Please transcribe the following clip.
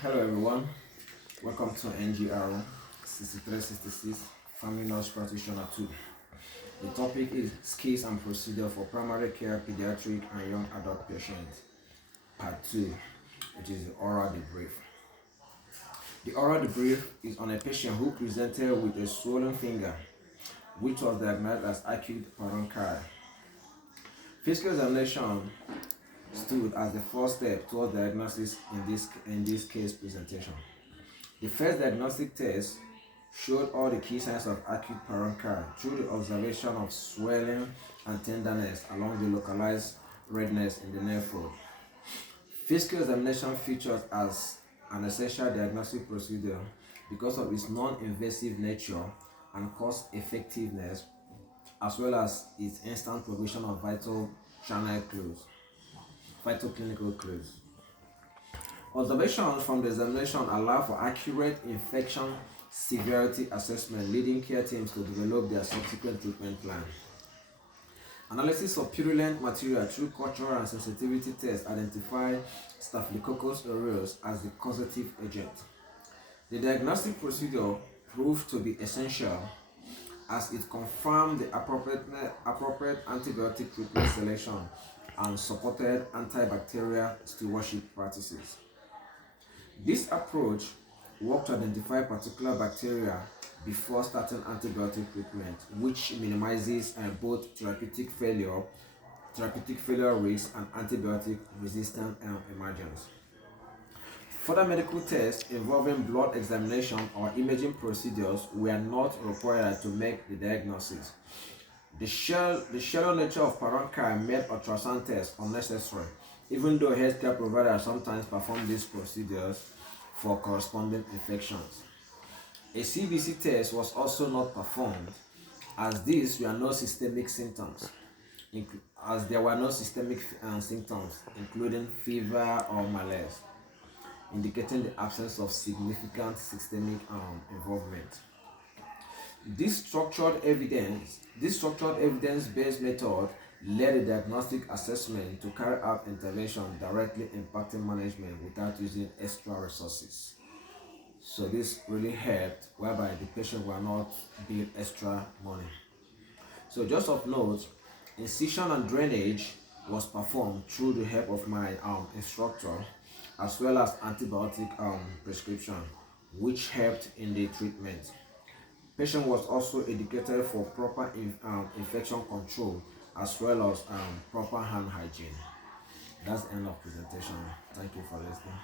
Hello everyone, welcome to NGR 6366 Family Nurse Practitioner 2. The topic is skills and procedure for primary care pediatric and young adult patients, part 2, which is the oral debrief. The oral debrief is on a patient who presented with a swollen finger, which was diagnosed as acute parenchyma. Physical examination stood as the first step towards diagnosis in this case presentation. The first diagnostic test showed all the key signs of acute parenchyma through the observation of swelling and tenderness along the localized redness in the nerve root. Physical examination features as an essential diagnostic procedure because of its non-invasive nature and cost effectiveness, as well as its instant provision of vital clinical clues. Observations from the examination allow for accurate infection severity assessment, leading care teams to develop their subsequent treatment plan. Analysis of purulent material through cultural and sensitivity tests identify Staphylococcus aureus as the causative agent. The diagnostic procedure proved to be essential as it confirmed the appropriate antibiotic treatment selection and supported antibacterial stewardship practices. This approach worked to identify particular bacteria before starting antibiotic treatment, which minimizes both therapeutic failure risk and antibiotic resistant emergence. Further medical tests involving blood examination or imaging procedures were not required to make the diagnosis. The shallow nature of parenchyma made ultrasound tests unnecessary, even though healthcare providers sometimes perform these procedures for corresponding infections. A CBC test was also not performed as these were no systemic symptoms, including fever or malaise, indicating the absence of significant systemic involvement. This structured evidence-based method led the diagnostic assessment to carry out intervention directly impacting management without using extra resources. So this really helped, whereby the patient were not billed extra money. So just of note, incision and drainage was performed through the help of my instructor, as well as antibiotic prescription, which helped in the treatment. Patient was also educated for proper infection control as well as proper hand hygiene. That's the end of presentation. Thank you for listening.